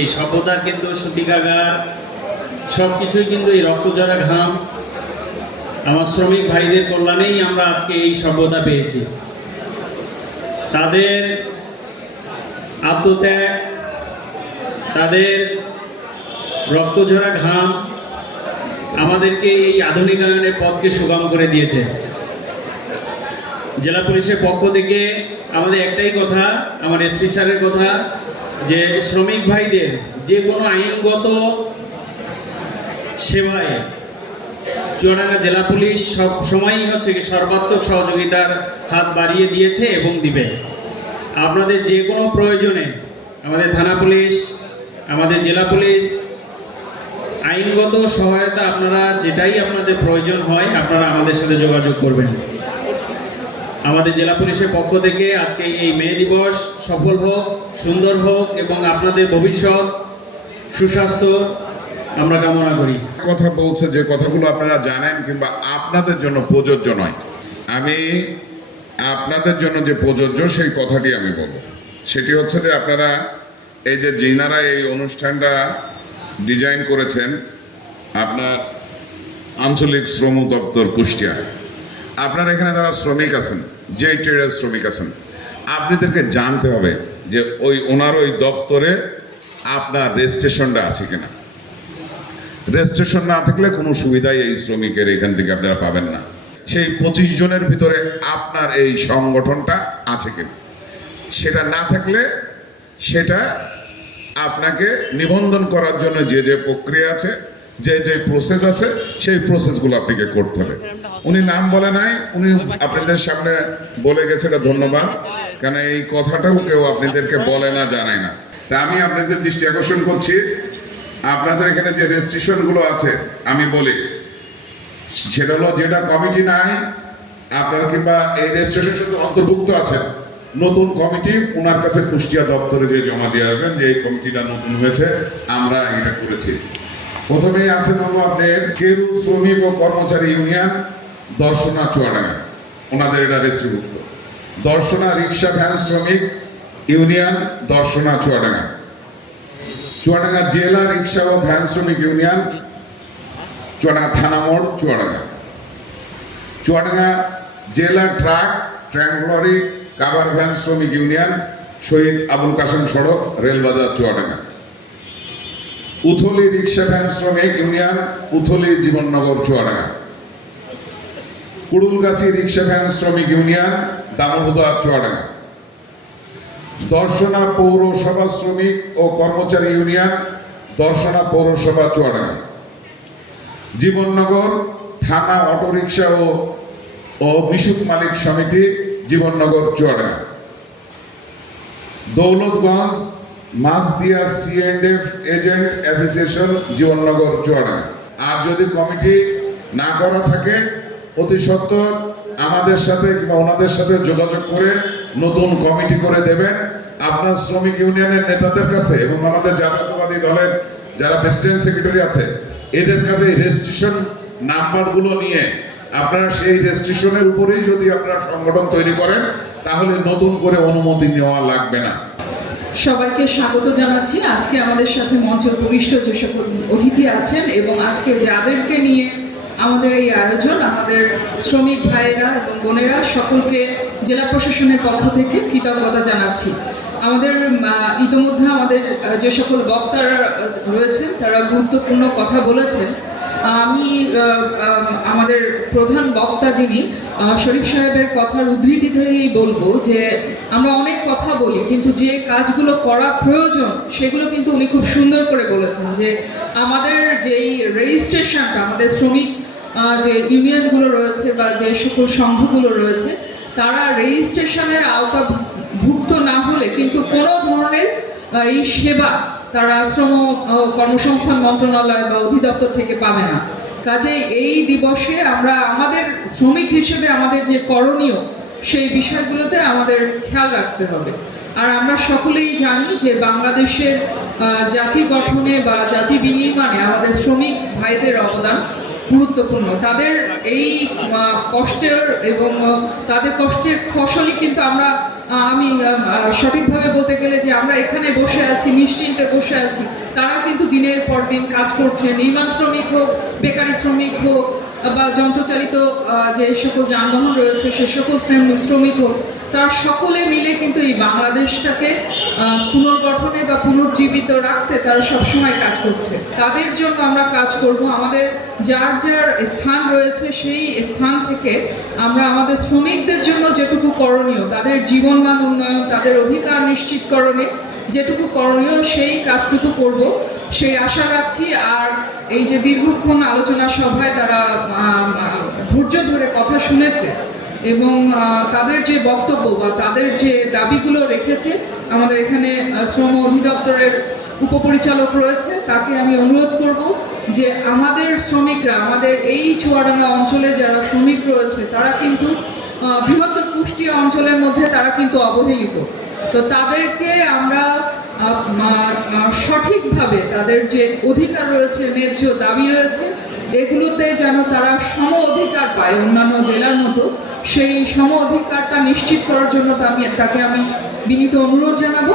সেই সভ্যতার কিন্তু সূতিকাগার সব কিছুই কিন্তু এই রক্তঝরা ঘাম আমার শ্রমিক ভাইদের কল্যাণেই আমরা আজকে এই সভ্যতা পেয়েছি। তাদের আত্মত্যাগ, তাদের রক্তঝরা ঘাম আমাদেরকে এই আধুনিকায়নের পথকে সুগম করে দিয়েছে। জেলা পুলিশের পক্ষ থেকে আমাদের একটাই কথা, আমার এসপি স্যারের কথা, যে শ্রমিক ভাইদের যে কোনো আইনগত সেবায় চুয়াডাঙ্গা জেলা পুলিশ সব সময়ই হচ্ছে কি সর্বাত্মক সহযোগিতার হাত বাড়িয়ে দিয়েছে এবং দিবে। আপনাদের যে কোনো প্রয়োজনে আমাদের থানা পুলিশ, আমাদের জেলা পুলিশ আইনগত সহায়তা আপনারা যেটাই আপনাদের প্রয়োজন হয় আপনারা আমাদের সাথে যোগাযোগ করবেন। আমাদের জেলা পুলিশের পক্ষ থেকে আজকে এই মে দিবস সফল হোক, সুন্দর হোক এবং আপনাদের ভবিষ্যৎ সুস্বাস্থ্য আমরা কামনা করি। কথা বলছে যে কথাগুলো আপনারা জানেন কিংবা আপনাদের জন্য প্রযোজ্য নয়, আমি আপনাদের জন্য যে প্রযোজ্য সেই কথাটি আমি বলবো। সেটি হচ্ছে যে আপনারা এই যে যিনারা এই অনুষ্ঠানটা ডিজাইন করেছেন, আপনার আঞ্চলিক শ্রম দপ্তর কুষ্টিয়া, আপনারা এখানে যারা শ্রমিক আছেন, যে ট্রেডের শ্রমিক আছেন, আপনাদেরকে জানতে হবে যে ওনার ওই দপ্তরে আপনার রেজিস্ট্রেশনটা আছে কিনা। রেজিস্ট্রেশন না থাকলে কোনো সুবিধাই এই শ্রমিকের এখান থেকে আপনারা পাবেন না। সেই 25 জনের ভিতরে আপনার এই সংগঠনটা আছে কিনা, সেটা না থাকলে সেটা আপনাকে নিবন্ধন করার জন্য যে যে প্রক্রিয়া আছে, যে যে প্রসেস আছে, সেই প্রসেসগুলো আপনাকে করতে হবে। উনি নাম বলে নাই, উনি আপনাদের সামনে বলে গেছে, এটা ধন্যবাদ, কেন এই কথাটাও কেউ আপনাদেরকে বলে না, জানায় না। তা আমি আপনাদের দৃষ্টি আকর্ষণ করছি, আপনাদের এখানে যে রেজিস্ট্রেশনগুলো আছে আমি বলি, সেটা হলো যেটা কমিটি নাই আপনার কিংবা এই রেজিস্ট্রেশন শুধু অন্তর্ভুক্ত আছেন, নতুন কমিটি ওনার কাছে কুষ্টিয়া দপ্তরে যে জমা দিয়ে আসবেন যে এই কমিটিটা নতুন হয়েছে, আমরা এটা করেছি। প্রথমেই আছেন হলো আপনার কেরু শ্রমিক ও কর্মচারী ইউনিয়ন দর্শনা চুয়াডাঙ্গা, ওনাদের এটা রেজিস্ট্রিভুক্ত। দর্শনা রিক্সা ভ্যান শ্রমিক ইউনিয়ন দর্শনা চুয়াডাঙ্গা। চুয়াডাঙ্গা জেলা রিক্সা ও ভ্যান শ্রমিক ইউনিয়ন চুয়াডাঙ্গা থানা মোড় চুয়াডাঙ্গা। চুয়াডাঙ্গা জেলা ট্রাক ট্র্যাঙ্গলরি কাভার ভ্যান শ্রমিক ইউনিয়ন শহীদ আবুল কাসেম সড়ক রেলবাজার চুয়াডাঙ্গা। উথলি রিক্সা ভ্যান শ্রমিক ইউনিয়ন উথলি জীবননগর চুয়াডাঙ্গা। কুড়ুলগাছি রিক্সা ভ্যান শ্রমিক ইউনিয়ন দামোদর চুয়াডাঙ্গা। দর্শনা পৌরসভা শ্রমিক ও কর্মচারী ইউনিয়ন দর্শনা পৌরসভা চুয়াডাঙ্গা। জীবননগর থানা অটোরিকশা ও মিশুক মালিক সমিতি Jibannagar Chuadanga. Daulatganj Machhdia C&F agent association Jibannagar Chuadanga. আর যদি কমিটি না করা থাকে অতি সত্বর আমাদের সাথে কিংবা ওনাদের সাথে যোগাযোগ করে নতুন কমিটি করে দেবেন। আপনার শ্রমিক ইউনিয়নের নেতাদের কাছে এবং আমাদের জাতীয়তাবাদী দলের যারা প্রেসিডেন্ট সেক্রেটারি আছে এদের কাছে রেজিস্ট্রেশন নাম্বারগুলো নিয়ে আপনারা সেই রেজিস্ট্রেশনের উপরেই যদি আপনারা সংগঠন তৈরি করেন তাহলে নতুন করে অনুমতি নেওয়া লাগবে না। সবাইকে স্বাগত জানাচ্ছি। আজকে আমাদের সাথে মঞ্চে উপবিষ্ট যে সকল অতিথি আছেন এবং আজকে যাদেরকে নিয়ে আমাদের এই আয়োজন, আমাদের শ্রমিক ভাইয়েরা এবং বোনেরা সকলকে জেলা প্রশাসনের পক্ষ থেকে কৃতজ্ঞতা জানাচ্ছি। আমাদের ইতিমধ্যে আমাদের যে সকল বক্তারা রয়েছেন তারা গুরুত্বপূর্ণ কথা বলেছেন। আমি আমাদের প্রধান বক্তা যিনি শরীফ সাহেবের কথার উদ্ধৃতি থেকেই বলবো যে আমরা অনেক কথা বলি কিন্তু যে কাজগুলো করা প্রয়োজন সেগুলো কিন্তু উনি খুব সুন্দর করে বলেছেন যে আমাদের যেই রেজিস্ট্রেশনটা, আমাদের শ্রমিক যে ইউনিয়নগুলো রয়েছে বা যে সকল সংঘগুলো রয়েছে তারা রেজিস্ট্রেশনের আওতাভুক্ত না হলে কিন্তু কোনো ধরনের এই সেবা তারা শ্রম কর্মসংস্থান মন্ত্রণালয় বা অধিদপ্তর থেকে পাবে না। কাজেই এই দিবসে আমরা আমাদের শ্রমিক হিসেবে আমাদের যে করণীয় সেই বিষয়গুলোতে আমাদের খেয়াল রাখতে হবে। আর আমরা সকলেই জানি যে বাংলাদেশের জাতি গঠনে বা জাতি বিনির্মাণে আমাদের শ্রমিক ভাইদের অবদান গুরুত্বপূর্ণ। তাদের এই কষ্টের এবং তাদের কষ্টের ফসলই কিন্তু আমরা আমি সঠিকভাবে বলতে গেলে যে আমরা এখানে বসে আছি, নিশ্চিন্তে বসে আছি, তারা কিন্তু দিনের পর দিন কাজ করছে। নির্মাণ শ্রমিক হোক, বেকারি শ্রমিক হোক, বা যন্ত্রচালিত যে সকল যানবাহন রয়েছে সে সকল শ্রমিক হোক, তার সকলে মিলে কিন্তু এই বাংলাদেশটাকে পুনর্গঠনে বা পুনর্জীবিত রাখতে তারা সবসময় কাজ করছে। তাদের জন্য আমরা কাজ করব। আমাদের যার যার স্থান রয়েছে সেই স্থান থেকে আমরা আমাদের শ্রমিকদের জন্য যেটুকু করণীয়, তাদের জীবনমান উন্নয়ন, তাদের অধিকার নিশ্চিতকরণে যেটুকু করণীয় সেই কাজটুকু করব, সেই আশা রাখছি। আর এই যে দীর্ঘক্ষণ আলোচনা সভায় তারা ধৈর্য ধরে কথা শুনেছে এবং তাদের যে বক্তব্য বা তাদের যে দাবিগুলো রেখেছে, আমাদের এখানে শ্রম অধিদপ্তরের উপপরিচালক রয়েছে, তাকে আমি অনুরোধ করব যে আমাদের শ্রমিকরা, আমাদের এই চুয়াডাঙ্গা অঞ্চলে যারা শ্রমিক রয়েছে তারা কিন্তু বৃহত্তর কুষ্টিয়া অঞ্চলের মধ্যে তারা কিন্তু অবহেলিত। তো তাদেরকে আমরা সঠিকভাবে তাদের যে অধিকার রয়েছে, ন্যায্য দাবি রয়েছে, এগুলোতে যেন তারা সম অধিকার পায় অন্যান্য জেলার মতো, সেই সম অধিকারটা নিশ্চিত করার জন্য তাকে আমি বিনীত অনুরোধ জানাবো।